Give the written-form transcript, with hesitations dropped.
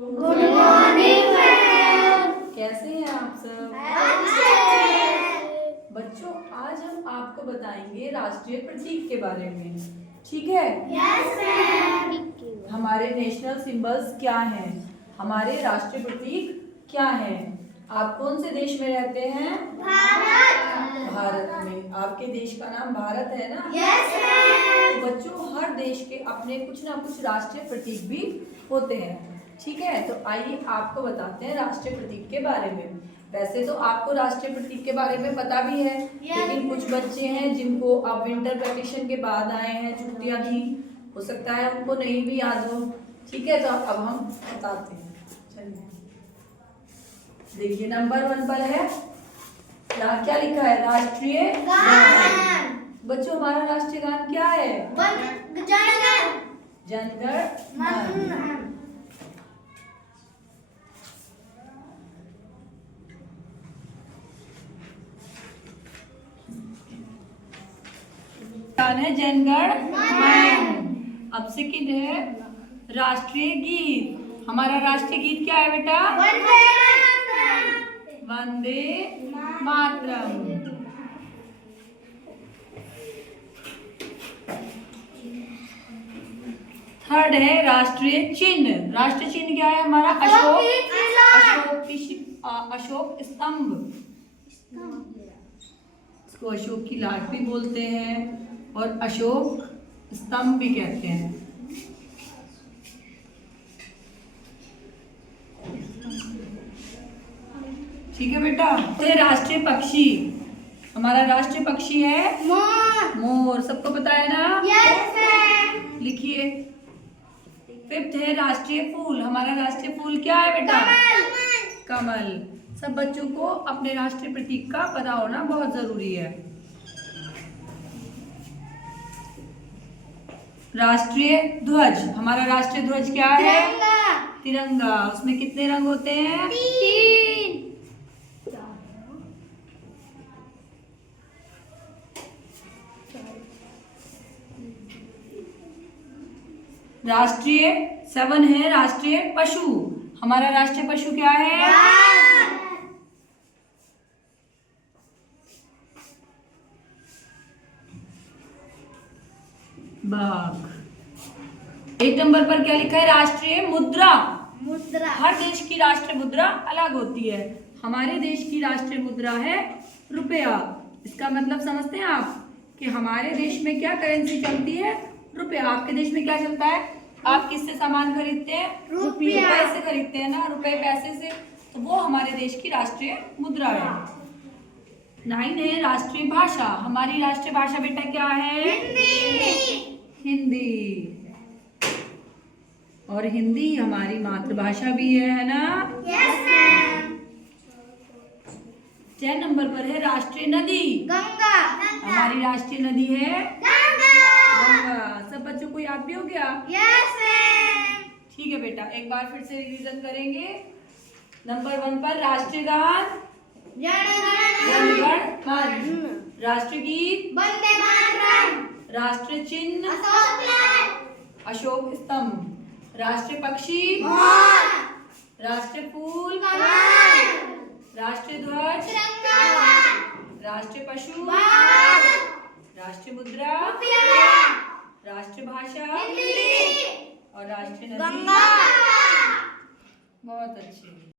Good morning ma'am. कैसे हैं आप सब? अच्छे। बच्चों, आज हम आपको बताएंगे राष्ट्रीय प्रतीक के बारे में। ठीक है? Yes ma'am. हमारे नेशनल सिंबल्स क्या हैं, हमारे राष्ट्रीय प्रतीक क्या हैं। आप कौन से देश में रहते हैं? भारत। भारत में। आपके देश का नाम भारत है ना? Yes ma'am. तो बच्चों, हर देश के अपने कुछ ना कुछ राष्ट्रीय प्रतीक भी होते हैं। ठीक है, तो आइए आपको बताते हैं राष्ट्रीय प्रतीक के बारे में। वैसे तो आपको राष्ट्रीय प्रतीक के बारे में पता भी है, लेकिन कुछ बच्चे हैं जिनको अब विंटर वैकेशन के बाद आए हैं, छुट्टियां थी, हो सकता है उनको नहीं भी याद हो। ठीक है, तो अब हम बताते हैं। चलिए, देखिए नंबर 1 पर है, क्या लिखा है? राष्ट्रीय गान। बच्चों, हमारा राष्ट्रीय गान क्या है? जन गण मन। गान है जन गण मन। अब सेकंड है राष्ट्रीय गीत। हमारा राष्ट्रीय गीत क्या है बेटा? वंदे मातरम। थर्ड है राष्ट्रीय चिन्ह। राष्ट्रीय चिन्ह क्या है हमारा? अशोक स्तंभ। इसको अशोक की लाट भी बोलते हैं और अशोक स्तंभ भी कहते हैं। ठीक है बेटा। तो राष्ट्रीय पक्षी, हमारा राष्ट्रीय पक्षी है मोर। मोर। सबको पता है ना? Yes ma'am. लिखिए। फिफ्थ है राष्ट्रीय फूल। हमारा राष्ट्रीय फूल क्या है बेटा? कमल। सब बच्चों को अपने राष्ट्रीय प्रतीक का पता होना बहुत जरूरी है। राष्ट्रीय ध्वज। हमारा राष्ट्रीय ध्वज क्या है? तिरंगा। उसमें कितने रंग होते हैं? 3। राष्ट्रीय 7 है राष्ट्रीय पशु। हमारा राष्ट्रीय पशु क्या है? बाघ। 8 नंबर पर क्या लिखा है? राष्ट्रीय मुद्रा। हर देश की राष्ट्रीय मुद्रा अलग होती है। हमारे देश की राष्ट्रीय मुद्रा है रुपया। इसका मतलब समझते हैं आप कि हमारे देश में क्या करेंसी चलती है? रुपया। आपके देश में क्या चलता है? आप किससे सामान खरीदते हैं? रुपया। रुपए से खरीदते हैं ना, रुपए पैसे से। तो वो हमारे देश की राष्ट्रीय मुद्रा है। 9 है राष्ट्रीय भाषा। हमारी राष्ट्रीय भाषा बेटा क्या है? हिंदी। और हिंदी हमारी मातृभाषा भी है ना? Yes ma'am. 10 नंबर पर है राष्ट्रीय नदी। गंगा। हमारी राष्ट्रीय नदी है गंगा। सब बच्चों को याद भी हो गया? Yes ma'am. ठीक है बेटा, एक बार फिर से रिवीजन करेंगे। नंबर 1 पर राष्ट्रीय गान जन गण मन। राष्ट्रीय गीत वंदे मातरम। राष्ट्रीय चिन्ह अशोक स्तंभ। राष्ट्रीय पक्षी मोर। राष्ट्रीय फूल राष्ट्रीय ध्वज राष्ट्रीय पशु राष्ट्रीय मुद्रा राष्ट्रीय भाषा और राष्ट्रीय नदी। गंगा। बहुत अच्छे।